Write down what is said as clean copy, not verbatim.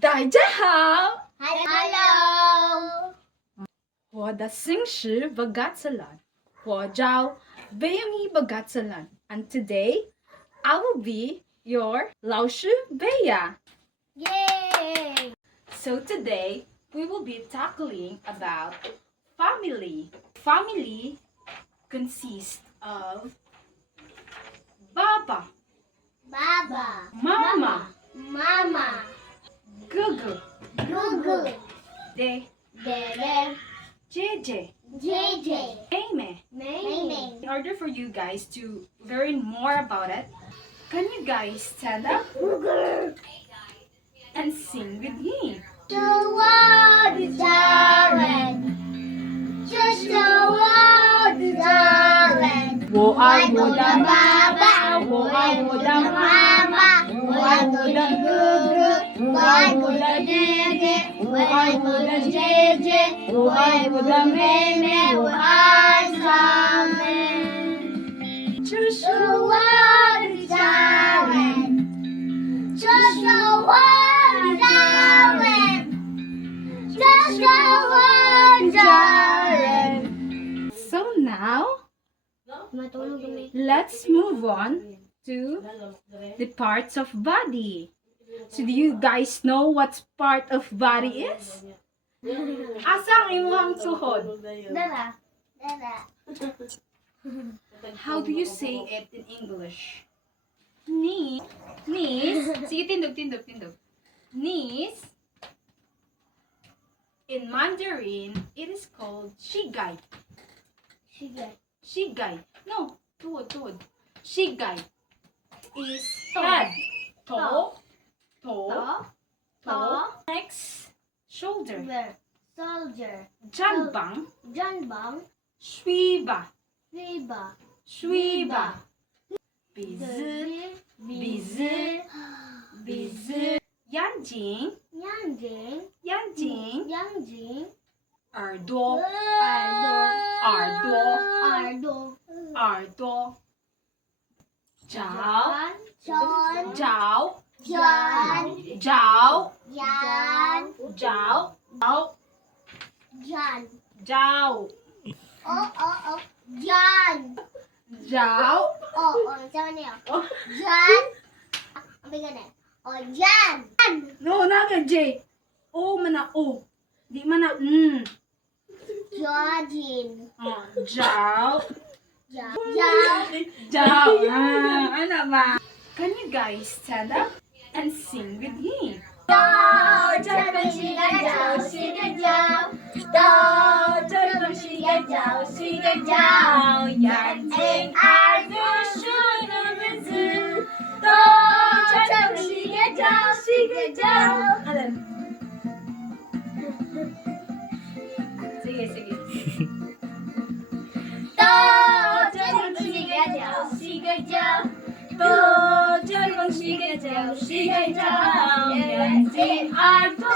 大家好， Hello! 我的姓是 Bagatsalan. 我叫 Bayami Bagatsalan. And today, I will be your 老师 Bea. Yay! So today, we will be tackling about family. Family consists of Baba, Baba, Mama, Mama, Gugu, Gugu, De, Dede, Jeje, JJ, Ame. Mame, In order for you guys to learn more about it, can you guys stand up and sing with me? The world is darling. Just the world is darling. 我爱我的爸妈爸，妈，我爱我的妈妈妈，我爱我的哥哥，我爱我的弟弟，我爱我的姐姐，我爱我的妹妹，我爱他们。这是 The world is darling. Just the world is darling. Just the world is darling. So now, let's move on to the parts of body. So do you guys know what part of body is? Asa ang imong tuhod? Dada. Dada. How do you say it in English? Knees. Sige, tindog. Knees. In Mandarin, it is called shigay. Shigay. No, tuhod. Shigay is head. Toe. Next, shoulder. Soldier. Janbang. Janbang. Shwiba. Viva. Bizi. Yanjing. Yanjing. Ardo. Ardo. Jiao. John. Jiao. John. Jiao. Jan. Jiao. Jan. Jiao. Oh. Jan. Jiao. Sama niyo. Jan. Ang biganin. Jan. No, naga J. O mana O. Di mana Jodin. Jiao. Jan. Jiao. Ano ba? Can you guys stand up and sing with me? 这份是个叫，是个叫，这份是个叫，是个叫，眼睛耳朵手的名字，这份是个叫，是个叫。 Sige. 这份是个叫，是个叫。这份是个叫，是个叫，眼睛耳朵